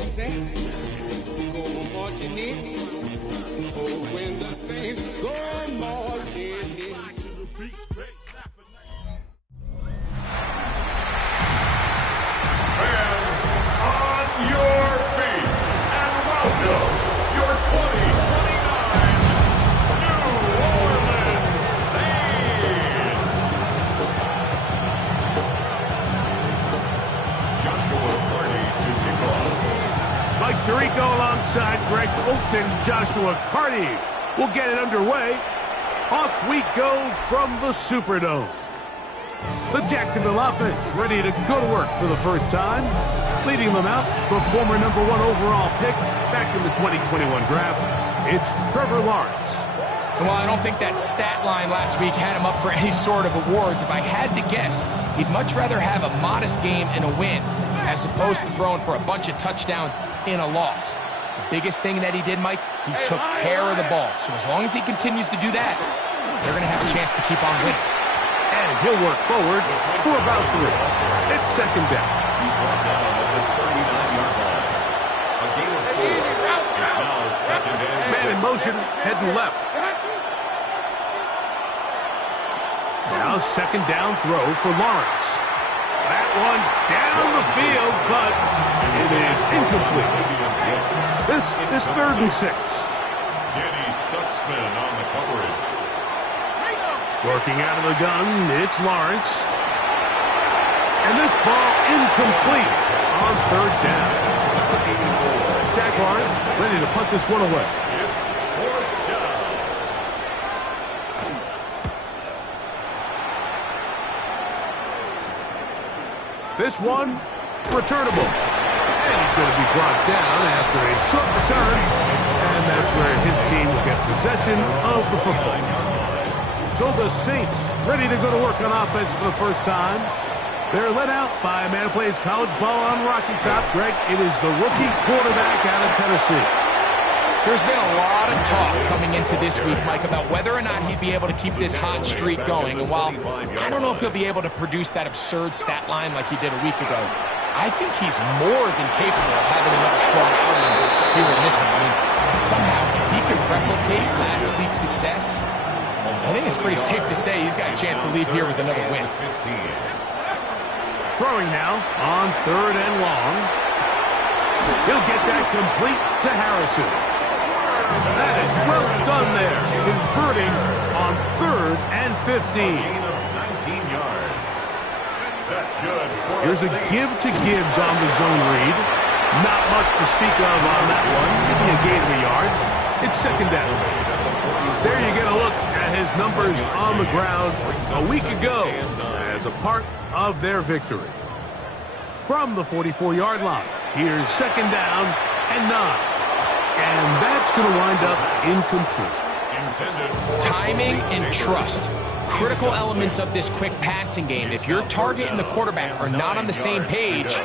the saints go marching in. Oh, when the saints go marching in. Fans, on your feet, and welcome your 2029 New Orleans Saints. Joshua Carney to kick off. Mike Tirico alongside Greg Olson. Joshua Carney will get it underway. Off we go from the Superdome. The Jacksonville offense ready to go to work for the first time. Leading them out, the former #1 overall pick back in the 2021 draft. It's Trevor Lawrence. Well, I don't think that stat line last week had him up for any sort of awards. If I had to guess, he'd much rather have a modest game and a win as opposed to throwing for a bunch of touchdowns in a loss. The biggest thing that he did, Mike, he took care of the ball. So as long as he continues to do that, they're going to have a chance to keep on winning. And he'll work forward for about 3. It's second down. He's brought down at the 39-yard line. A gain of 4. It's now second and 6. Man in motion, heading left. Now second down throw for Lawrence. That one down the field, but it is incomplete. This 3rd and 6. Danny Stutzman on the coverage. Working out of the gun, it's Lawrence. And this ball incomplete on 3rd down. Jaguars ready to punt this one away. It's 4th down. This one, returnable. And he's going to be brought down after a short return. And that's where his team will get possession of the football. So the Saints ready to go to work on offense for the first time. They're led out by a man who plays college ball on Rocky Top. Greg, it is the rookie quarterback out of Tennessee. There's been a lot of talk coming into this week, Mike, about whether or not he'd be able to keep this hot streak going. And while I don't know if he'll be able to produce that absurd stat line like he did a week ago, I think he's more than capable of having another strong outing here in this one. I mean, somehow, if he can replicate last week's success, I think it's pretty safe to say he's got a chance to leave here with another win. Throwing now on 3rd and long. He'll get that complete to Harrison. That is well done there, converting on 3rd and 15. Gain of 19 yards. That's good. Here's a give to Gibbs on the zone read. Not much to speak of on that one. Give me a gain of a yard. It's second down. There you get a look at his numbers on the ground a week ago as a part of their victory. From the 44-yard line, here's second down and 9. And that's going to wind up incomplete. Timing and trust. Critical elements of this quick passing game. If your target and the quarterback are not on the same page,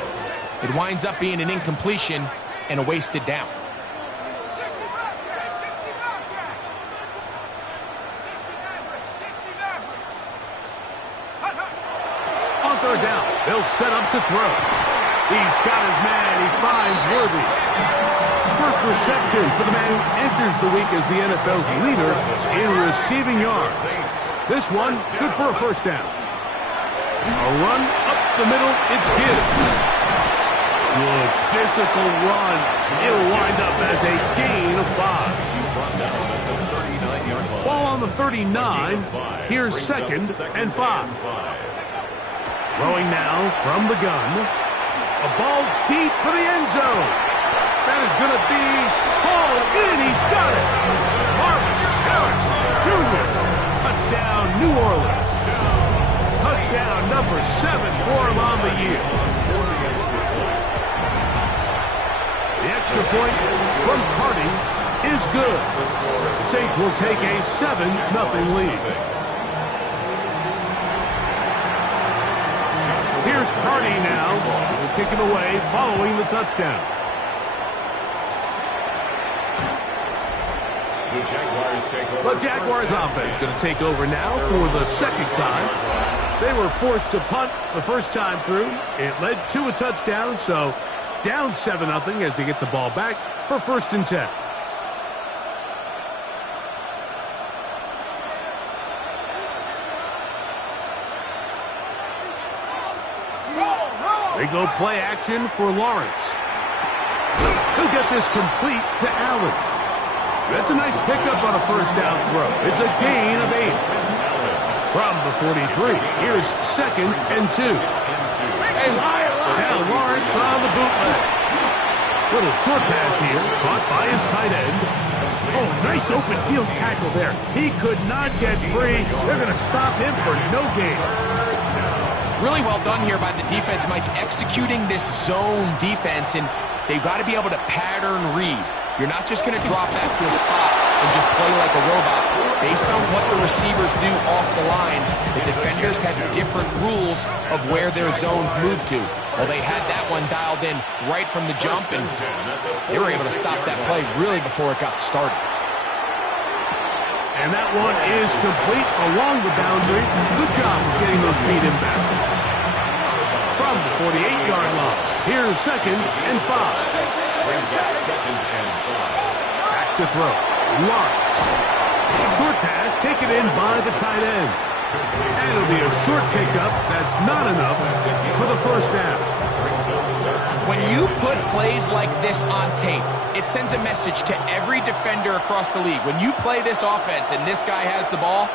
it winds up being an incompletion and a wasted down. On 3rd down, they'll set up to throw. He's got his man. He finds Worthy. First reception for the man who enters the week as the NFL's leader in receiving yards. This one, good for a first down. A run up the middle, it's Gibbs. Good physical run. It'll wind up as a gain of 5. Ball on the 39. Here's second and 5. Throwing now from the gun. A ball deep for the end zone. That is going to be hauled in. He's got it. Marvin Harris Jr. Touchdown, New Orleans. Touchdown number 7 for him on the year. The extra point from Carney is good. Saints will take a 7-0 lead. Here's Carney now. Will kick it away following the touchdown. The Jaguars offense going to take over now for the second time. They were forced to punt the first time through. It led to a touchdown, so down 7-0 as they get the ball back for 1st and 10. They go play action for Lawrence. He'll get this complete to Allen. That's a nice pickup on a 1st down throw. It's a gain of 8. From the 43, here's 2nd and 2. Now Lawrence on the bootleg. Little short pass here, caught by his tight end. Oh, nice open field tackle there. He could not get free. They're going to stop him for no gain. Really well done here by the defense, Mike, executing this zone defense, and they've got to be able to pattern read. You're not just going to drop back to a spot and just play like a robot. Based on what the receivers do off the line, the defenders have different rules of where their zones move to. Well, they had that one dialed in right from the jump, and they were able to stop that play really before it got started. And that one is complete along the boundary. Good job of getting those feet in back. From the 48-yard line, here's 2nd and 5. Back to throw. Lawrence. Short pass taken in by the tight end. And it'll be a short pickup. That's not enough for the 1st down. When you put plays like this on tape, it sends a message to every defender across the league. When you play this offense and this guy has the ball,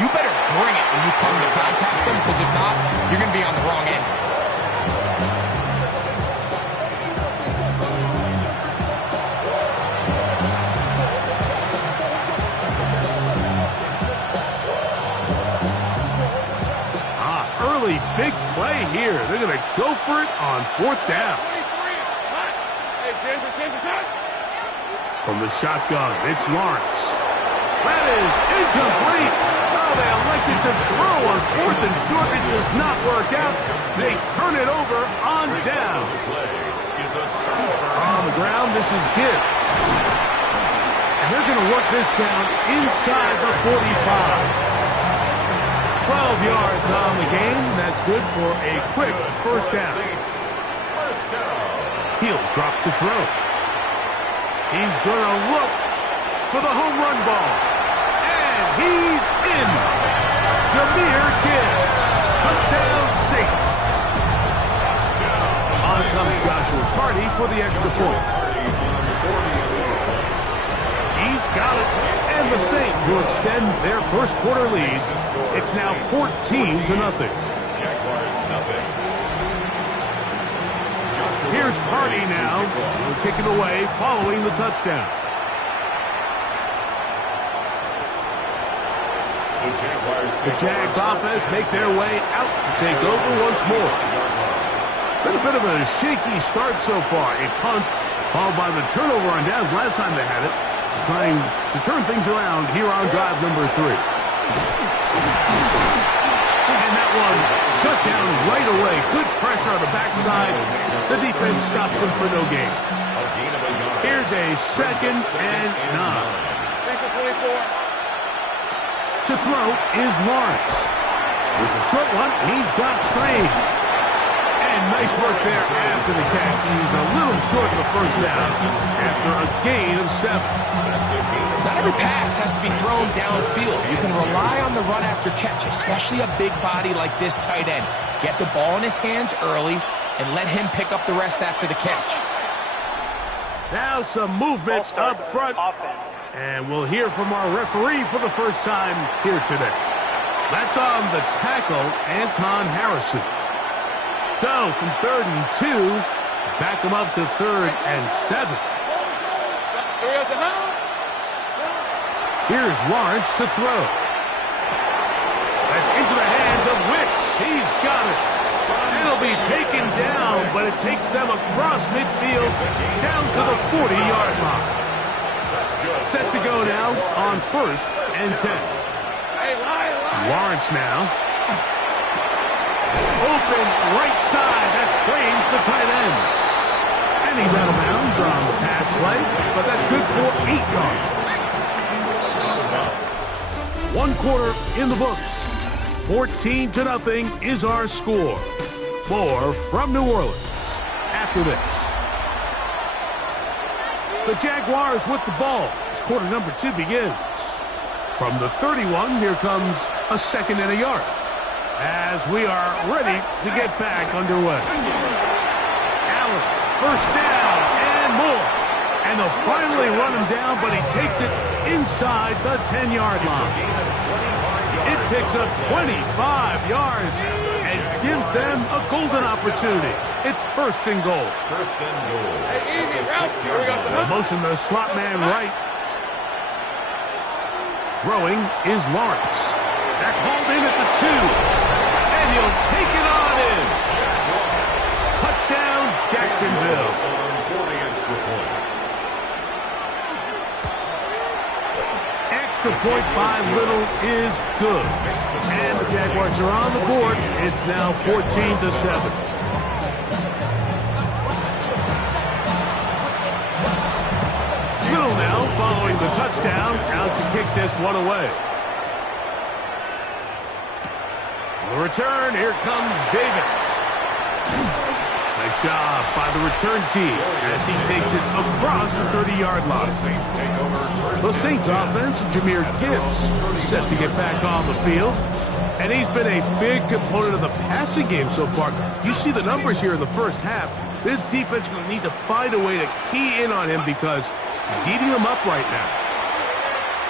you better bring it when you come to contact him, because if not, you're going to be on the wrong end. Early big play here. They're going to go for it on 4th down. From the shotgun, it's Lawrence. That is incomplete. Oh, they elected to throw on 4th and short. It does not work out. They turn it over on down. On the ground, this is Gibbs. And they're going to work this down inside the 45. 12 yards on the game. That's good for a quick 1st down. He'll drop to throw. He's going to look for the home run ball. And he's in. Jahmyr Gibbs. Touchdown, Saints. On comes Joshua Party for the extra point. He's got it. And the Saints will extend their 1st quarter lead. It's now 14-0. Here's Party now. He'll kick it away following the touchdown. The Jags offense make their way out to take over once more. Been a bit of a shaky start so far. A punt followed by the turnover on downs last time they had it. Trying to turn things around here on drive number 3. And that one shut down right away. Good pressure on the backside. The defense stops him for no gain. Here's a 2nd and 9. To throw is Lawrence. There's a short one. He's got Strange. And nice work there after the catch. He's a little short of the 1st down after a gain of 7. Not every pass has to be thrown downfield. You can rely on the run after catch, especially a big body like this tight end. Get the ball in his hands early and let him pick up the rest after the catch. Now some movement up front. And we'll hear from our referee for the 1st time here today. That's on the tackle, Anton Harrison. So from 3rd and 2, back them up to 3rd and 7. Here's Lawrence to throw. That's into the hands of Wicks. He's got it. It'll be taken down, but it takes them across midfield down to the 40-yard line. Set to go now on 1st and 10. Lawrence now. Open right side. That strains the tight end. And he's out of bounds on the pass play, but that's good for 8 yards. 1 quarter in the books. 14-0 is our score. More from New Orleans after this. The Jaguars with the ball as quarter number 2 begins. From the 31, here comes a second and a yard. As we are ready to get back underway. Allen, first down and more. And they'll finally run him down, but he takes it inside the 10-yard line. It picks up 25 yards and gives them a golden opportunity. It's first and goal. First and goal. They'll motion the slot man right. Throwing is Lawrence. That's hauled in at the 2. And he'll take it on in. Touchdown, Jacksonville. For the extra point. Extra point by Little is good. And the Jaguars are on the board. It's now 14-7. Little now following the touchdown, out to kick this one away. The return, here comes Davis. Nice job by the return team as he takes it across the 30-yard line. The Saints offense, Jahmyr Gibbs, set to get back on the field. And he's been a big component of the passing game so far. You see the numbers here in the first half. This defense is going to need to find a way to key in on him because he's eating them up right now.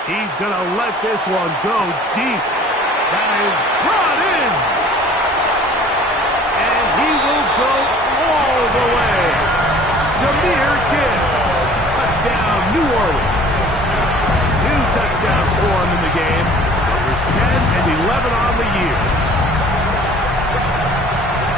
He's going to let this one go deep. That is brought in. And he will go all the way. Jahmyr Gibbs. Touchdown, New Orleans. 2 touchdowns for him in the game. Numbers 10 and 11 on the year.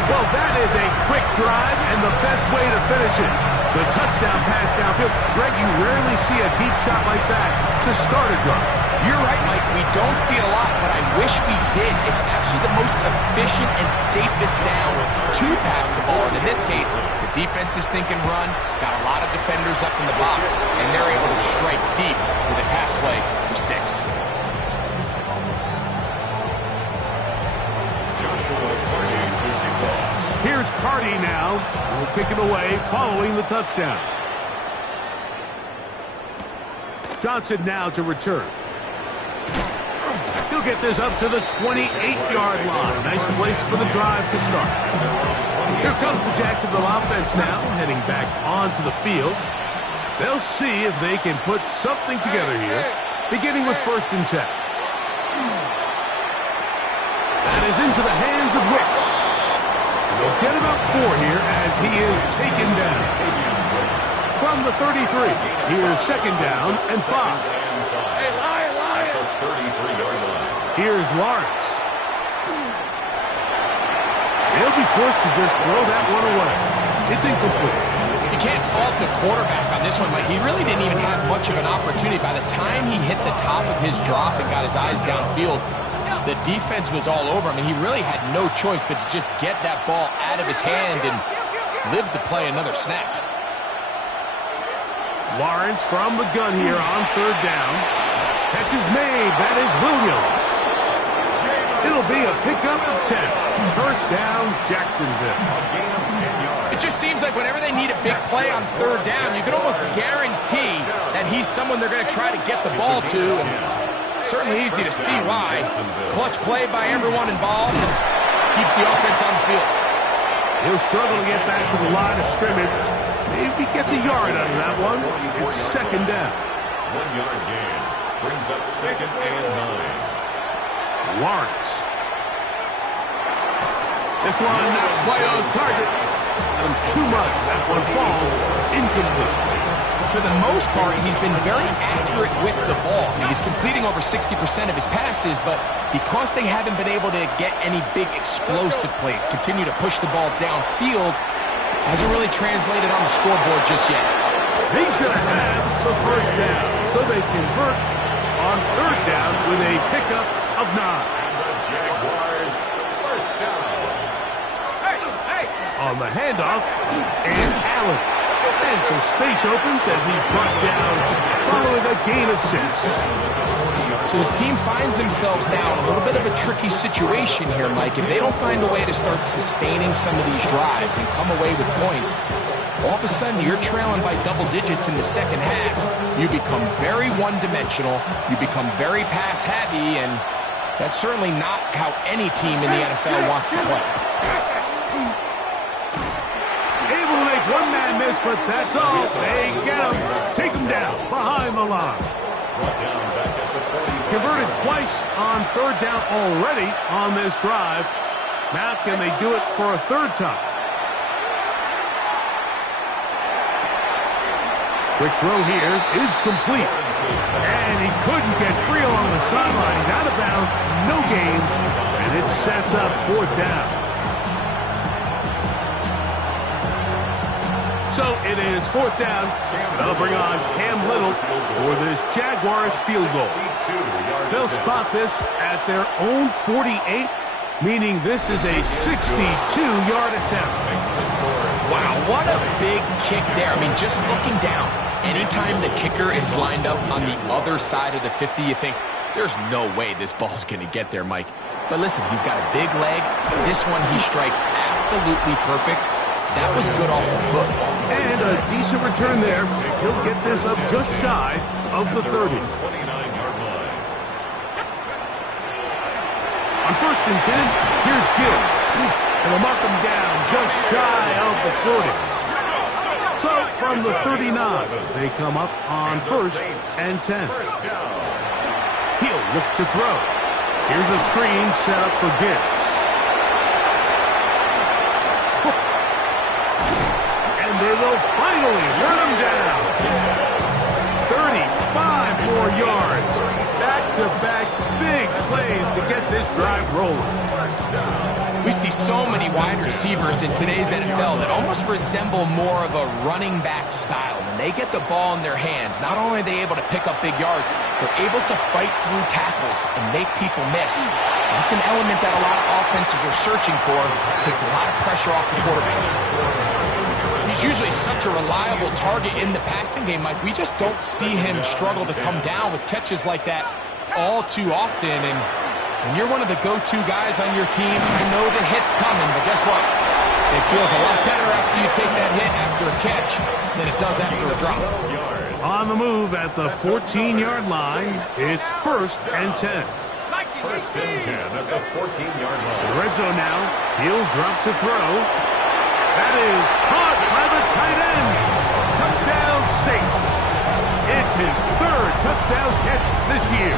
Well, that is a quick drive and the best way to finish it. The touchdown pass downfield. Greg, you rarely see a deep shot like that to start a drive. You're right, Mike. We don't see it a lot, but I wish we did. It's actually the most efficient and safest down to pass the ball. And in this case, the defense is thinking run, got a lot of defenders up in the box, and they're able to strike deep with a pass play for 6. Here's Cardi now. Will kick it away following the touchdown. Johnson now to return. He'll get this up to the 28-yard line. Nice place for the drive to start. Here comes the Jacksonville offense now, heading back onto the field. They'll see if they can put something together here, beginning with first and 10. That is into the hands of Wicks. They'll get about 4 here as he is taken down. From the 33, here's second down and 5. Hey, Lion! At the 33-yard line. Here's Lawrence. They'll be forced to just throw that one away. It's incomplete. You can't fault the quarterback on this one, Mike. He really didn't even have much of an opportunity. By the time he hit the top of his drop and got his eyes downfield, the defense was all over him, and he really had no choice but to just get that ball out of his hand and live to play another snap. Lawrence from the gun here on third down. Catch is made. That is Williams. It'll be a pickup of 10. First down, Jacksonville. It just seems like whenever they need a big play on third down, you can almost guarantee that he's someone they're going to try to get the ball to. Certainly easy to see why. Clutch play by everyone involved and keeps the offense on the field. He'll struggle to get back to the line of scrimmage. Maybe gets a yard out of that one. It's second down. 1-yard gain brings up second and 9. Lawrence. This one not quite on target. And too much. That one falls incomplete. For the most part, he's been very accurate with the ball. I mean, he's completing over 60% of his passes, but because they haven't been able to get any big explosive plays, continue to push the ball downfield, hasn't really translated on the scoreboard just yet. He's going to have the first down, so they convert on third down with a pickup of 9. The Jaguars first down. On the handoff, and Allen. And some space opens as he's brought down following a gain of 6. So this team finds themselves now in a little bit of a tricky situation here, Mike. If they don't find a way to start sustaining some of these drives and come away with points, all of a sudden you're trailing by double digits in the second half, you become very one-dimensional, you become very pass-heavy, and that's certainly not how any team in the NFL wants to play. Able to make one man miss, but that's all. They get him. Take him down behind the line. Converted twice on third down already on this drive. Now can they do it for a third time? Quick throw here is complete. And he couldn't get free along the sideline. He's out of bounds, no gain, and it sets up fourth down. So it is fourth down. They'll bring on Cam Little for this Jaguars field goal. They'll spot this at their own 48, meaning this is a 62-yard attempt. Wow, what a big kick there. I mean, just looking down, anytime the kicker is lined up on the other side of the 50, you think, there's no way this ball's going to get there, Mike. But listen, he's got a big leg. This one he strikes absolutely perfect. That was good off the foot. And a decent return there. He'll get this up just shy of the 30. On 1st and 10, here's Gibbs. And they'll mark him down just shy of the 40. So from the 39, they come up on 1st and 10. He'll look to throw. Here's a screen set up for Gibbs. And they will finally run him down. 35 more yards. Back-to-back big plays to get this drive rolling. We see so many wide receivers in today's NFL that almost resemble more of a running back style. When they get the ball in their hands, not only are they able to pick up big yards, they're able to fight through tackles and make people miss. That's an element that a lot of offenses are searching for. Takes a lot of pressure off the quarterback. He's usually such a reliable target in the passing game, Mike. We just don't see him struggle to come down with catches like that all too often. And when you're one of the go-to guys on your team, I know the hit's coming, but guess what? It feels a lot better after you take that hit after a catch than it does after a drop. On the move at the 14-yard line, it's 1st and 10. 1st and 10 at the 14-yard line. The red zone now. He'll drop to throw. That is caught by the tight end. Touchdown, Saints. It's his 3rd touchdown catch this year.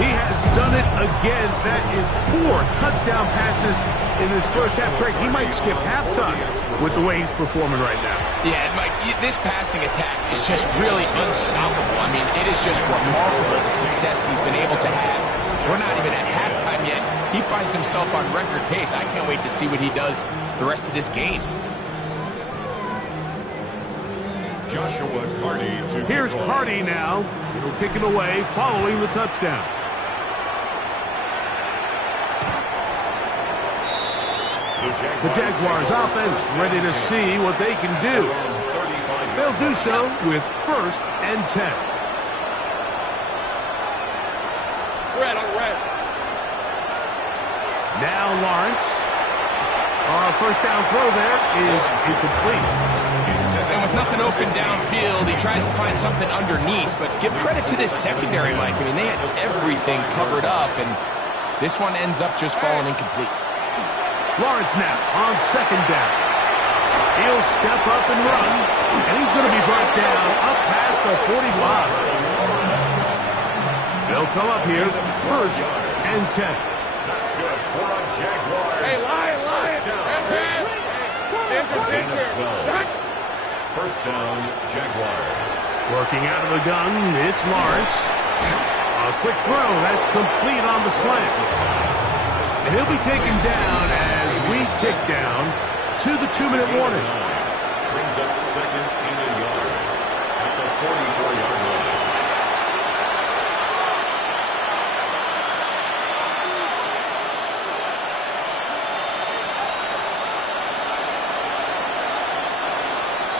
He has done it again. That is 4 touchdown passes in his first half. Greg, he might skip halftime with the way he's performing right now. Yeah, Mike, this passing attack is just really unstoppable. I mean, it is just remarkable the success he's been able to have. We're not even at halftime yet. He finds himself on record pace. I can't wait to see what he does the rest of this game. Joshua Carty to Here's Carty now. He'll kick it away following the touchdown. The Jaguars offense ready to see what they can do. They'll do so with 1st and 10. Red on red. Now Lawrence. First down throw there is incomplete. And with nothing open downfield, he tries to find something underneath. But give credit to this secondary, Mike. I mean, they had everything covered up, and this one ends up just falling incomplete. Lawrence now on 2nd down. He'll step up and run, and he's going to be brought down up past the 45. They'll come up here 1st and 10. That's good for a Jaguars. Hey, Lion. First down, Jaguars. Working out of the gun, it's Lawrence. A quick throw, that's complete on the slant. And he'll be taken down as we tick down to the 2-minute warning. Brings up 2nd and a yard at the 44-yard line.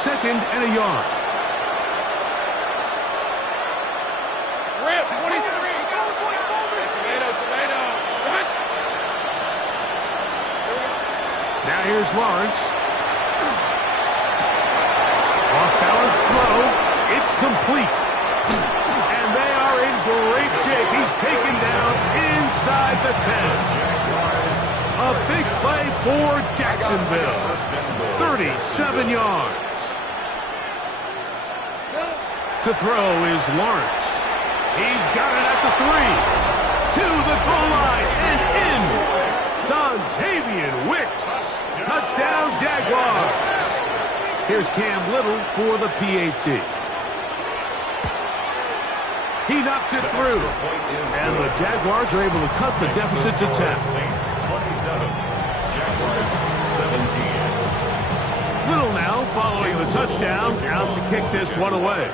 Second and a yard. Rip, 23. Tomato. Now here's Lawrence. incomplete. And they are in great shape. He's taken down inside the 10. A big play for Jacksonville. 37 yards. To throw is Lawrence. He's got it at the 3. To the goal line and in. Dontavian Wicks. Touchdown, Jaguars. Here's Cam Little for the PAT. He knocks it through. And the Jaguars are able to cut the deficit to 10. Saints 27, Jaguars 17. Little now following the touchdown, out to kick this one away.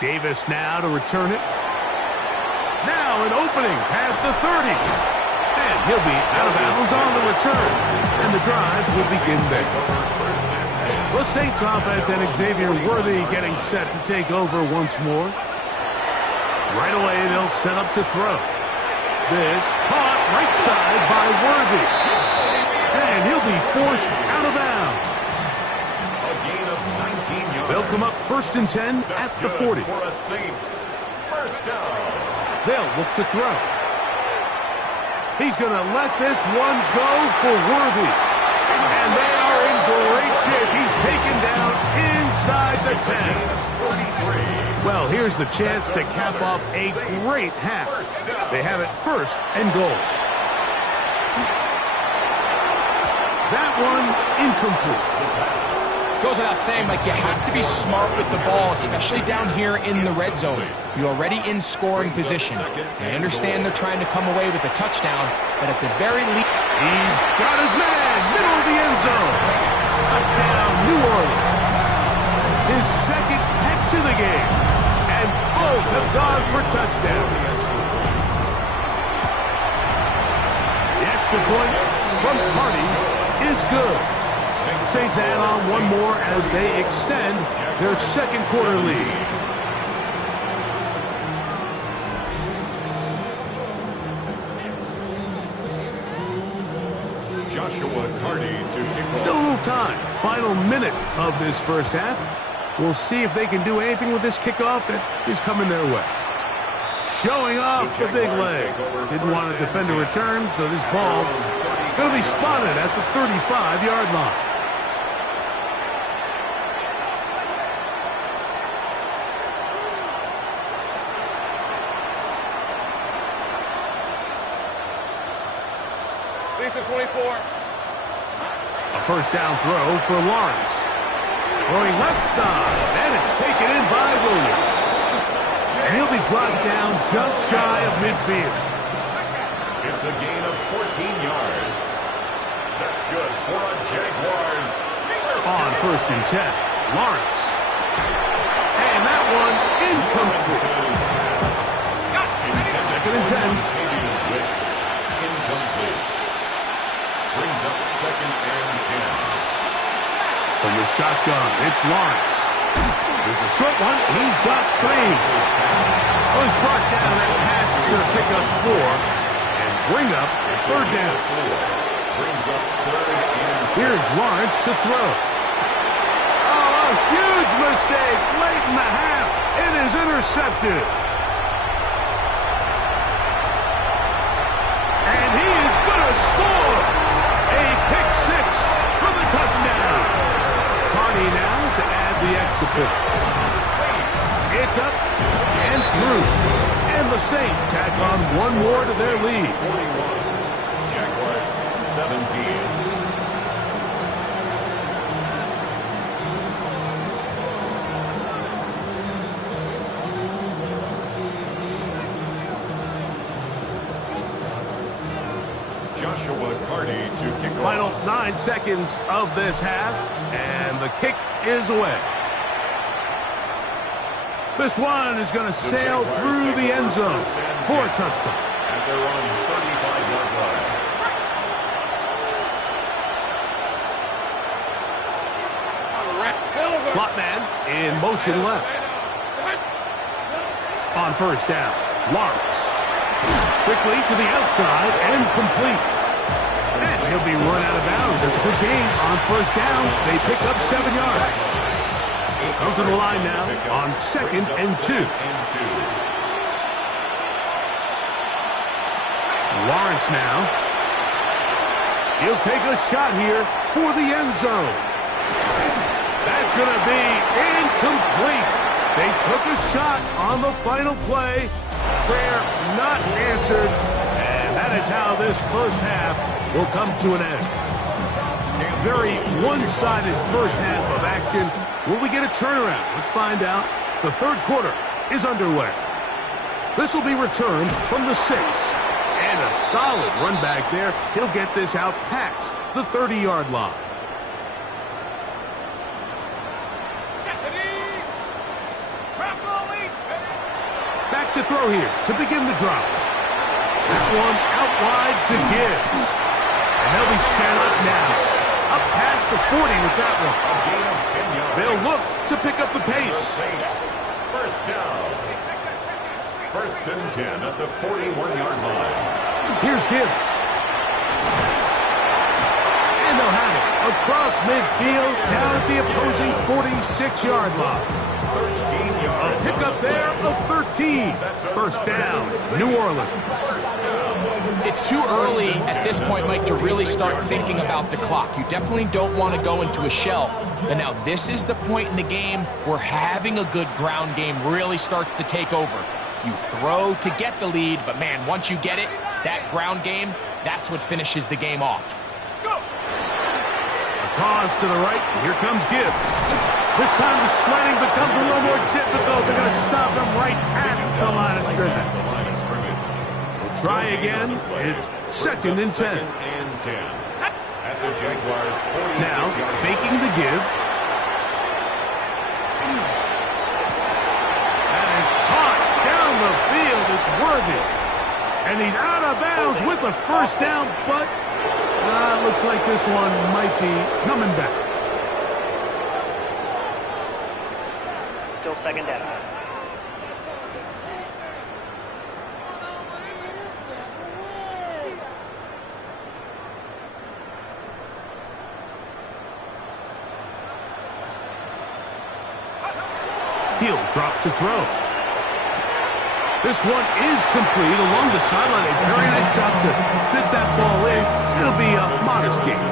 Davis now to return it. Now an opening past the 30. And he'll be out of bounds on the return. And the drive will begin there. The Saints offense and Xavier Worthy getting set to take over once more. Right away they'll set up to throw. This caught right side by Worthy. And he'll be forced out of bounds. A gain of 19 yards. They'll come up 1st and 10 at the 40. For a Saints first down. They'll look to throw. He's going to let this one go for Worthy. And they are in great shape. He's taken down inside the 10. Well, here's the chance to cap off a great half. They have it 1st and goal. That one incomplete. Goes without saying, Mike, you have to be smart with the ball, especially down here in the red zone. You're already in scoring position. I understand they're trying to come away with a touchdown, but at the very least... He's got his man, middle of the end zone. Touchdown, New Orleans. His 2nd catch of the game. And both have gone for touchdowns. The extra point from Party is good. Saints add on one more as they extend their 2nd quarter lead. Joshua Carty to kick off. Still a little time. Final minute of this first half. We'll see if they can do anything with this kickoff that is coming their way. Showing off the big leg. Didn't want to defend a return, so this ball going to be spotted at the 35-yard line. Lisa 24. A first down throw for Lawrence. Throwing left side, and it's taken in by Williams. And he'll be brought down just shy of midfield. It's a gain of 14 yards. That's good for a Jaguars. On 1st and 10, Lawrence. And that one incomplete. 2nd and 10. Incomplete. Brings up 2nd and 10. From the shotgun, it's Lawrence. There's a short one. He's got screens. Was brought down. That pass is going to pick up 4 and bring up 3rd down. Brings up 3rd and 6. Here's Lawrence to throw. Oh, a huge mistake late in the half. It is intercepted. And he is going to score. A pick 6 for the touchdown. Carney now to add the extra point. It's up and through. And the Saints tack on one more to their lead. 41. Jaguars 17. Joshua Carty to kick off. Final 9 seconds of this half, and the kick is away. This one is going to sail through the end zone for a touchdown. At their own 35-yard line. Slot man in motion left. On 1st down, Lawrence. Quickly to the outside and complete. And he'll be run out of bounds. It's a good game on 1st down. They pick up 7 yards. Come to the line now on 2nd and 2. Lawrence now. He'll take a shot here for the end zone. That's going to be incomplete. They took a shot on the final play. Prayer not answered. And that is how this first half will come to an end. Very one-sided first half of action. Will we get a turnaround? Let's find out. The third quarter is underway. This will be returned from the 6. And a solid run back there. He'll get this out past the 30-yard line. Back to throw here to begin the drop. That one out wide to Gibbs. And they'll be set up now. Up past the 40 with that one. They'll look to pick up the pace. First down. 1st and 10 at the 41-yard line. Here's Gibbs. And they'll have it across midfield down at the opposing 46-yard line. 13 yards. A pickup there of 13. First down, New Orleans. It's too early at this point, Mike, to really start thinking about the clock. You definitely don't want to go into a shell. But now this is the point in the game where having a good ground game really starts to take over. You throw to get the lead, but man, once you get it, that ground game, that's what finishes the game off. A toss to the right. Here comes Gibbs. This time the sledding becomes a little more difficult. They're going to stop him right at the line of scrimmage. We'll try again. It's 2nd and 10. At the Jaguars' 46 now, faking the give. That is caught down the field. It's Worthy. And he's out of bounds with the first down, but looks like this one might be coming back. Still 2nd down. He'll drop to throw. This one is complete along the sideline. A very nice job to fit that ball in. It'll be a modest game.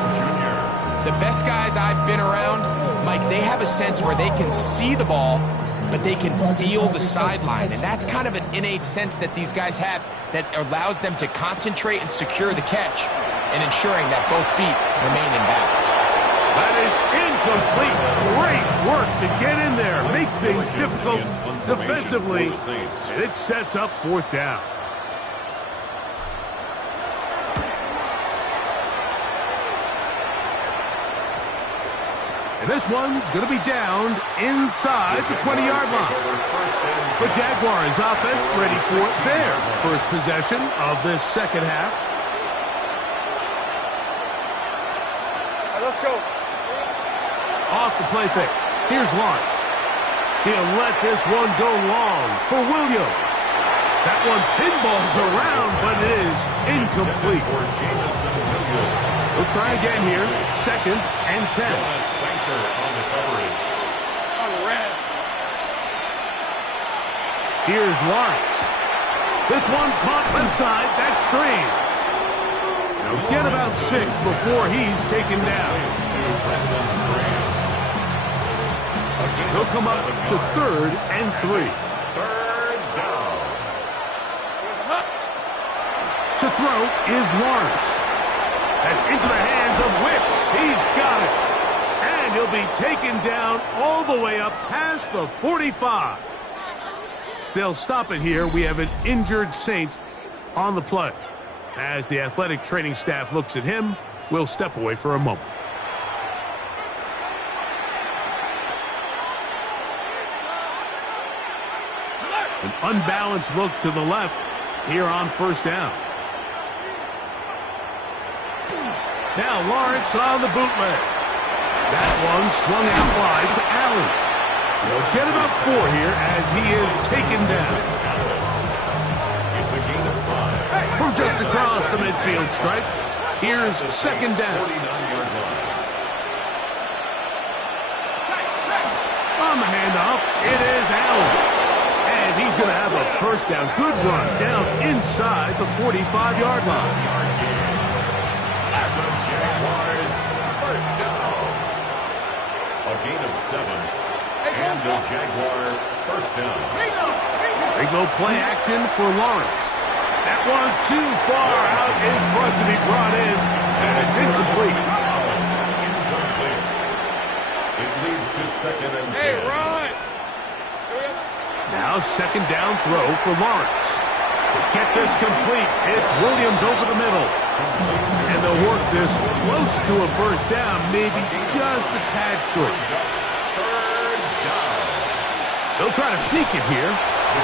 The best guys I've been around, Mike, they have a sense where they can see the ball, but they can feel the sideline. And that's kind of an innate sense that these guys have that allows them to concentrate and secure the catch and ensuring that both feet remain in bounds. That is incomplete. Great work to get in there, make things difficult defensively, and it sets up 4th down. And this one's going to be down inside the 20-yard line. The Jaguars offense ready for their first possession of this second half. Let's go. Off the play fake. Here's Lawrence. He'll let this one go long for Williams. That one pinballs around, but it is incomplete. We'll try again here. 2nd and 10. Here's Lawrence. This one caught inside. That's strange. He'll get about 6 before he's taken down. He'll come up to 3rd and 3. 3rd down. To throw is Lawrence. That's into the hands of Wicks. He's got it. And he'll be taken down all the way up past the 45. They'll stop it here. We have an injured Saint on the play. As the athletic training staff looks at him, we'll step away for a moment. An unbalanced look to the left here on 1st down. Now Lawrence on the bootleg. That one swung out wide to Allen. He'll get about 4 here as he is taken down. It's a gain of 5. From just across the midfield stripe, here's 2nd down. 49-yard line. On the handoff, it is Allen. And he's going to have a first down. Good run down inside the 45-yard line. Jaguars, first down. A gain of 7. And the Jaguar first down. They go play action for Lawrence. That one too far out in front to be brought in. And it's incomplete. It leads to 2nd and 10. Now second down throw for Lawrence. To get this complete, it's Williams over the middle. And they'll work this close to a first down, maybe just a tad short. Third down. They'll try to sneak it here.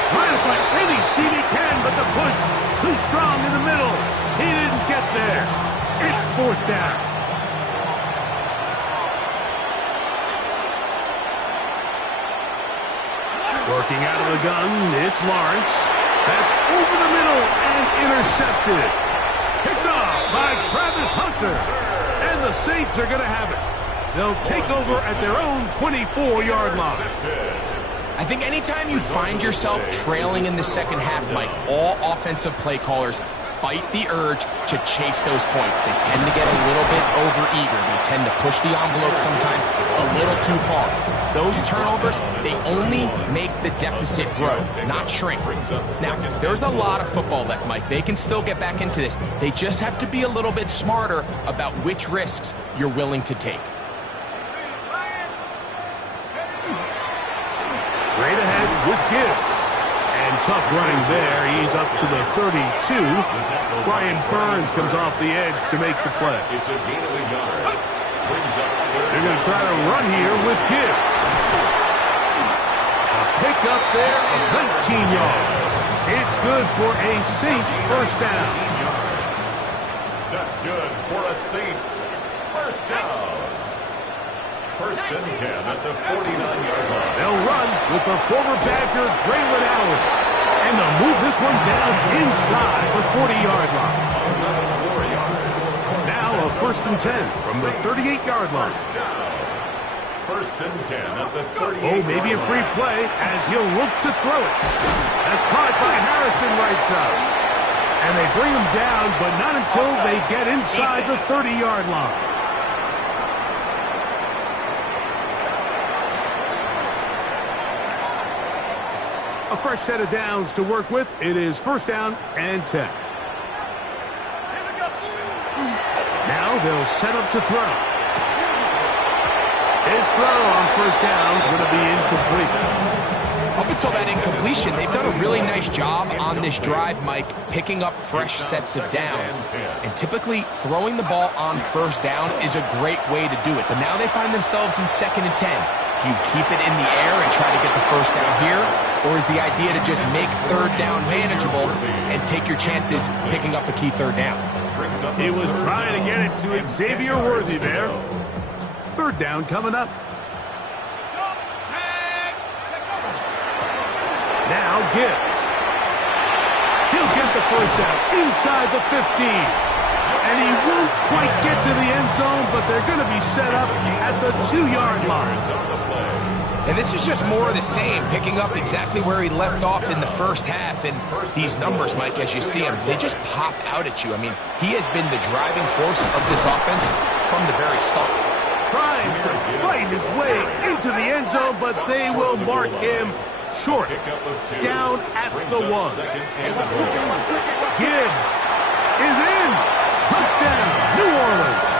Trying to find any seam he can, but the push too strong in the middle. He didn't get there. It's fourth down. Working out of the gun, it's Lawrence. That's over the middle and intercepted. Picked off by Travis Hunter. And the Saints are going to have it. They'll take over at their own 24-yard line. I think anytime you find yourself trailing in the second half, Mike, all offensive play callers fight the urge to chase those points. They tend to get a little bit overeager. They tend to push the envelope sometimes a little too far. Those turnovers, they only make the deficit grow, not shrink. Now, there's a lot of football left, Mike. They can still get back into this. They just have to be a little bit smarter about which risks you're willing to take. Straight ahead with Gibbs. And tough running there. He's up to the 32. Brian Burns comes off the edge to make the play. It's a gain of a yard. They're going to try to run here with Gibbs. A pick up there of 19 yards. It's good for a Saints first down. That's good for a Saints first down. First and 10 at the 49-yard line. They'll run with the former Badger, Braylon Allen. And they'll move this one down inside the 40-yard line. Now a first and 10 from the 38-yard line. First and 10 at the 38-yard line. Oh, maybe a free play as he'll look to throw it. That's caught by Harrison right side. And they bring him down, but not until they get inside the 30-yard line. A fresh set of downs to work with. It is first down and 10. Now they'll set up to throw. His throw on first down is going to be incomplete. Up until that incompletion, they've done a really nice job on this drive, Mike, picking up fresh sets of downs. And typically, throwing the ball on first down is a great way to do it. But now they find themselves in 2nd and 10. Do you keep it in the air and try to get the first down here? Or is the idea to just make third down manageable and take your chances picking up a key third down? He was trying to get it to Xavier Worthy there. Third down coming up. Now Gibbs. He'll get the first down inside the 15. And he won't quite get to the end zone, but they're going to be set up at the 2-yard line. And this is just more of the same, picking up exactly where he left off in the first half. And these numbers, Mike, as you see them, they just pop out at you. I mean, he has been the driving force of this offense from the very start. Trying to fight his way into the end zone, but they will mark him short. Down at the 1. Gibbs is in. Touchdown, New Orleans.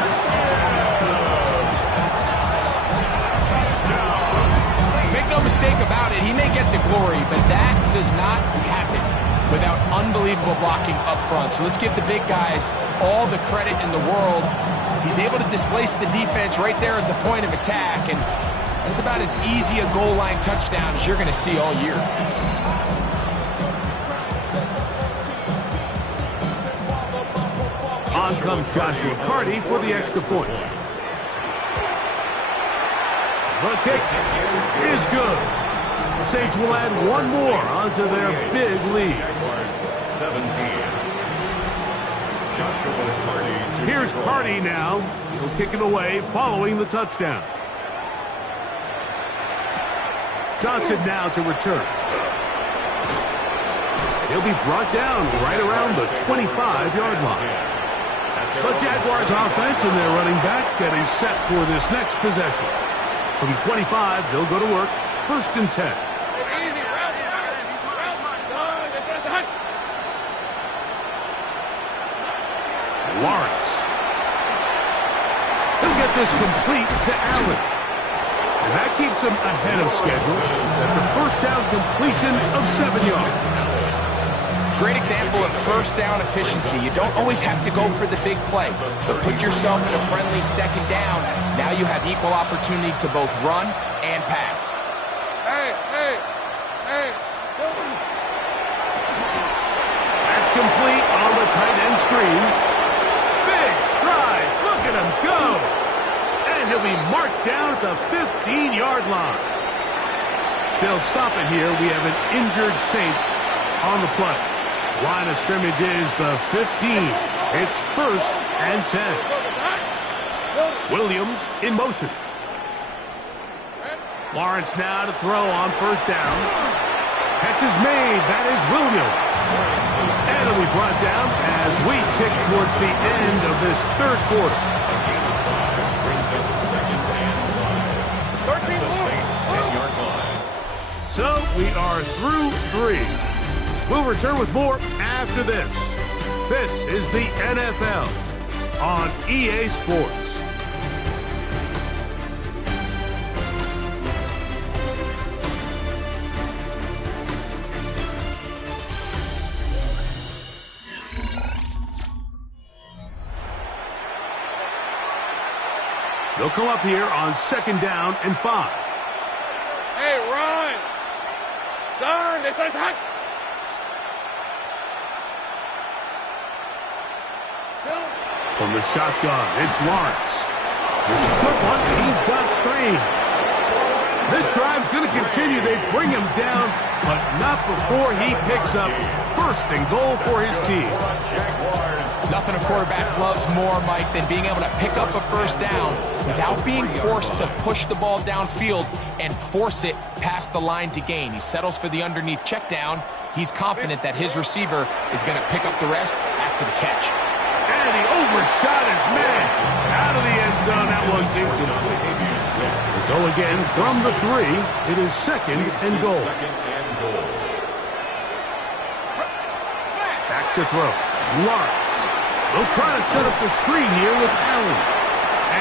Make no mistake about it, he may get the glory, but that does not happen without unbelievable blocking up front. So let's give the big guys all the credit in the world. He's able to displace the defense right there at the point of attack, and that's about as easy a goal line touchdown as you're going to see all year. On comes Joshua Carty for the extra point. The kick is good. Saints will add one more onto their big lead. 17. Joshua Carty. Here's Carty now. He'll kick it away following the touchdown. Johnson now to return. He'll be brought down right around the 25-yard line. The Jaguars offense and their running back getting set for this next possession. From the 25, they'll go to work. 1st and 10. Lawrence. He'll get this complete to Allen. And that keeps him ahead of schedule. That's a 1st down completion of 7 yards. Great example of 1st down efficiency. You don't always have to go for the big play, but put yourself in a friendly 2nd down. Now you have equal opportunity to both run and pass. That's complete on the tight end screen. Big strides. Look at him go. And he'll be marked down at the 15-yard line. They'll stop it here. We have an injured Saint on the play. Line of scrimmage is the 15. It's 1st and 10. Williams in motion. Lawrence now to throw on 1st down. Catch is made. That is Williams. And it'll be brought down as we tick towards the end of this 3rd quarter. Brings up 2nd and 5. The Saints 10-yard line. So we are through 3. We'll return with more after this. This is the NFL on EA Sports. They'll come up here on 2nd down and 5. Hey, run! Turn! This is hot! From the shotgun, it's Lawrence. This is a quick one. He's got screen. This drive's going to continue. They bring him down, but not before he picks up 1st and goal for his team. Nothing a quarterback loves more, Mike, than being able to pick up a 1st down without being forced to push the ball downfield and force it past the line to gain. He settles for the underneath check down. He's confident that his receiver is going to pick up the rest after the catch. And he overshot his man. Out of the end zone. That one's incomplete. We'll go again from the 3. It is 2nd and goal. Back to throw. Lawrence. They'll try to set up the screen here with Allen.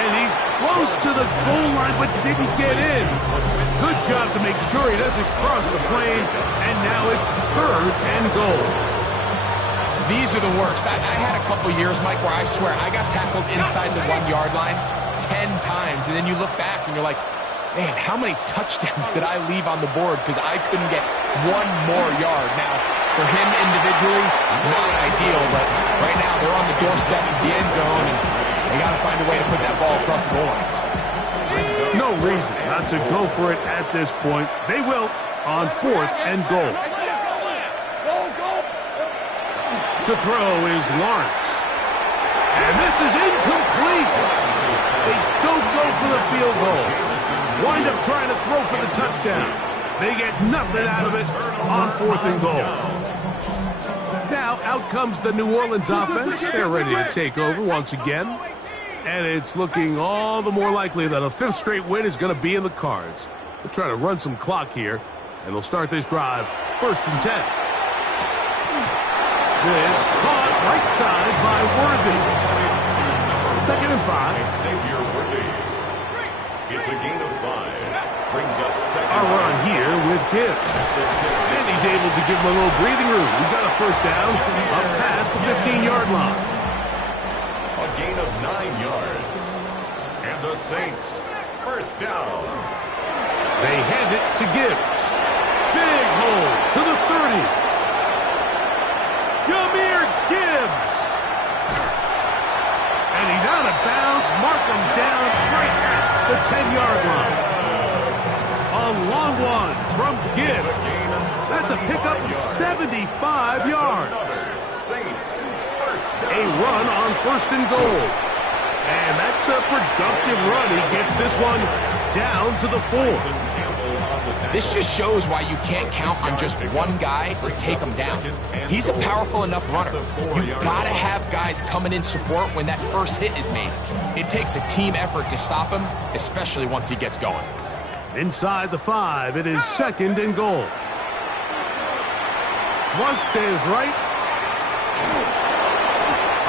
And he's close to the goal line but didn't get in. Good job to make sure he doesn't cross the plane. And now it's 3rd and goal. These are the worst. I had a couple years, Mike, where I swear I got tackled inside the 1-yard line 10 times. And then you look back and you're like, man, how many touchdowns did I leave on the board because I couldn't get 1 more yard? Now, for him individually, not ideal, but right now they're on the doorstep of the end zone, and they got to find a way to put that ball across the goal line. No reason not to go for it at this point. They will on 4th and goal. To throw is Lawrence. And this is incomplete. They don't go for the field goal. Wind up trying to throw for the touchdown. They get nothing out of it on 4th and goal. Now out comes the New Orleans offense. They're ready to take over once again. And it's looking all the more likely that a 5th straight win is going to be in the cards. They're trying to run some clock here. And they'll start this drive 1st and 10. This caught right side by Worthy. 2nd and 5. Xavier Worthy. It's a gain of 5. Brings up 2nd. A run here with Gibbs. And he's able to give him a little breathing room. He's got a 1st down up past the 15-yard line. A gain of 9 yards. And the Saints, 1st down. They hand it to Gibbs. Big hole to the 30. Jahmyr Gibbs. And he's out of bounds. Mark him down right at the 10-yard line. A long one from Gibbs. That's a pickup of 75 yards. A run on 1st and goal. And that's a productive run. He gets this one down to the 4. This just shows why you can't count on just one guy to take him down. He's a powerful enough runner. You gotta have guys coming in support when that first hit is made. It takes a team effort to stop him, especially once he gets going. Inside the 5, it is 2nd and goal. Flush to his right.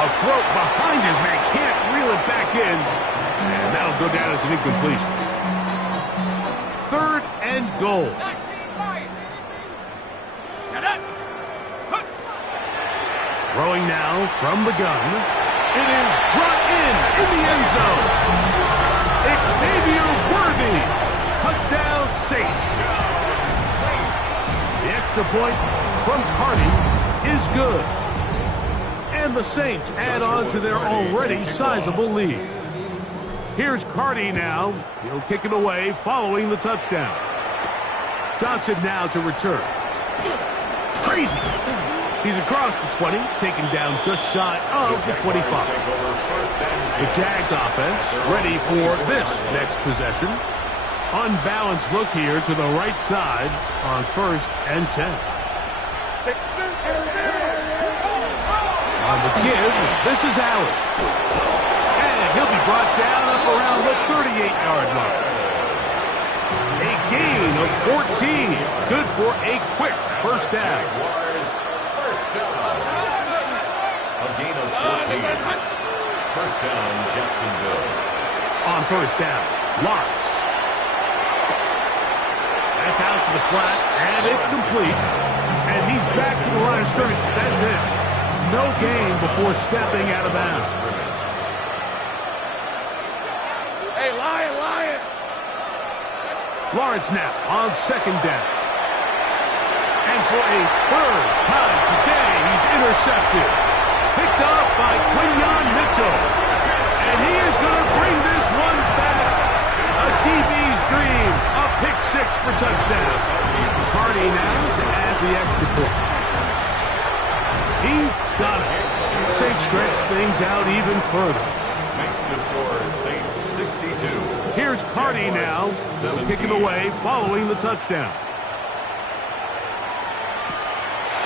A throat behind his man, can't reel it back in. And that'll go down as an incompletion. 3rd and goal. Throwing now from the gun. It is brought in the end zone. Xavier Worthy. Touchdown Saints. The extra point from Carty is good. And the Saints add on to their already sizable lead. Here's Carty now. He'll kick it away following the touchdown. Johnson now to return. Crazy. He's across the 20, taken down just shy of the 25. The Jags offense ready for this next possession. Unbalanced look here to the right side on 1st and 10. On the give, this is Allen. And he'll be brought down up around the 38-yard line. A gain of 14. Good for a quick first down. A gain of 14. First down, Jacksonville. On first down, Lawrence. That's out to the flat, and it's complete. And he's back to the line of scrimmage. That's it. No gain before stepping out of bounds. Hey, Lion! Lawrence now on 2nd down. And for a 3rd time today, he's intercepted. Picked off by Quinyon Mitchell. And he is going to bring this one back. A DB's dream. A pick 6 for touchdown. Carty now to add the extra point. He's got it. Saints stretch things out even further. Makes the score Saints 62. Here's Carty now. Kicking away following the touchdown.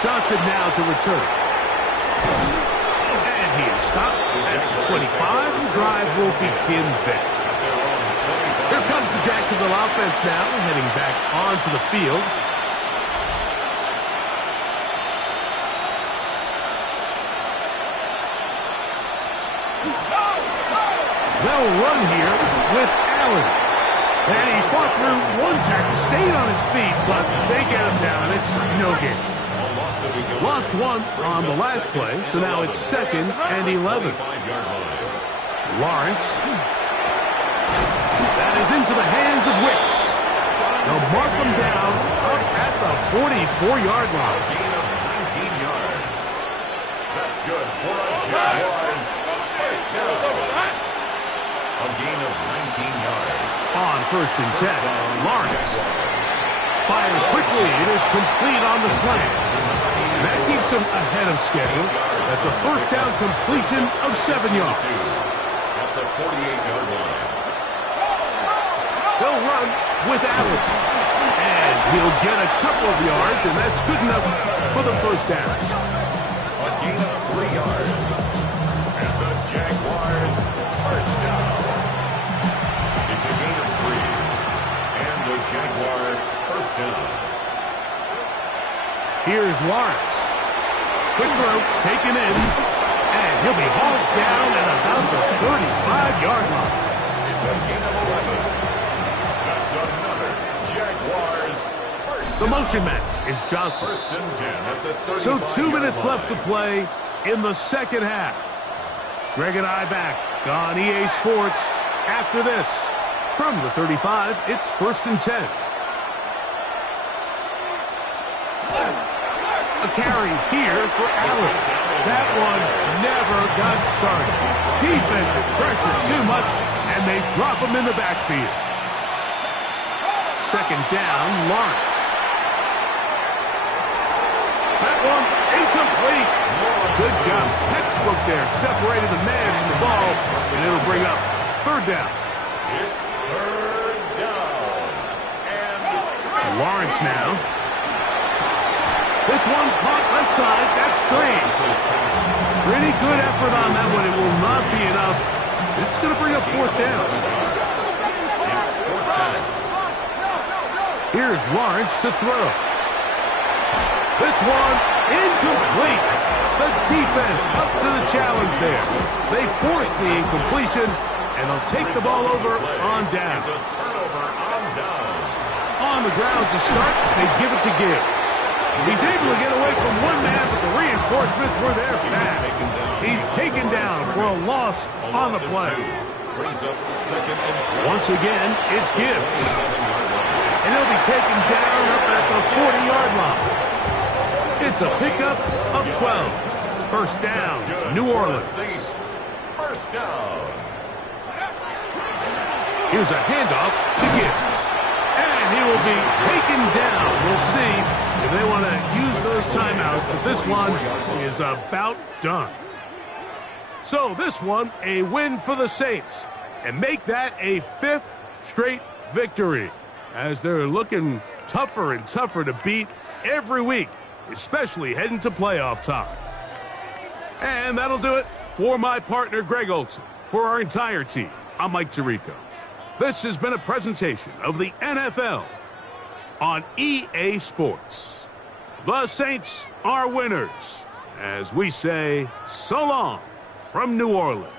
Johnson now to return. And he is stopped at the 25. The drive will begin there. Here comes the Jacksonville offense now, heading back onto the field. They'll run here with Allen. And he fought through one tackle, stayed on his feet, but they get him down. It's no gain. Lost one on the last play, so now it's 2nd and 11. Lawrence. That is into the hands of Wicks. They'll mark him down up at the 44-yard line. Gain of 19 yards. That's good for a Jaguars first down. A gain of 19 yards. On 1st and 10, Lawrence fires quickly. It is complete on the slant. And that keeps him ahead of schedule. That's a first down completion of 7 yards. At the 48-yard line. They'll run with Allen. And he'll get a couple of yards, and that's good enough for the first down. A gain of 3 yards. And the Jaguars first down. It's a gain of 3. And the Jaguar first down. Here's Lawrence. Quick throw, taken in. And he'll be hauled down at about the 35-yard line. It's a gain of 11. That's another Jaguars first The down. motion man is Johnson. 1st and 10 at the 35-yard So 2 minutes line. left to play in the second half. Greg and I back on EA Sports after this. From the 35, it's 1st and 10. A carry here for Allen. That one never got started. Defensive pressure too much, and they drop him in the backfield. 2nd down, Lawrence. That one incomplete. Good job. Textbook there. Separated the man from the ball, and it'll bring up 3rd down. It's 3rd down. And Lawrence now. This one caught left side. That's strange. Pretty good effort on that one. It will not be enough. It's going to bring up fourth down. Here's Lawrence to throw. This one incomplete. The defense up to the challenge there. They force the incompletion, and they'll take the ball over on down. On the ground to start, they give it to Gibbs. He's able to get away from one man, but the reinforcements were there fast. He's taken down for a loss on the play. Once again, it's Gibbs. And he'll be taken down up at the 40-yard line. It's a pickup of 12. First down, New Orleans. First down. Here's a handoff to Gibbs. And he will be taken down. We'll see if they want to use those timeouts, but this one is about done. So this one, a win for the Saints, and make that a 5th straight victory, as they're looking tougher and tougher to beat every week, especially heading to playoff time. And that'll do it for my partner, Greg Olson. For our entire team, I'm Mike Tirico. This has been a presentation of the NFL on EA Sports. The Saints are winners, as we say so long from New Orleans.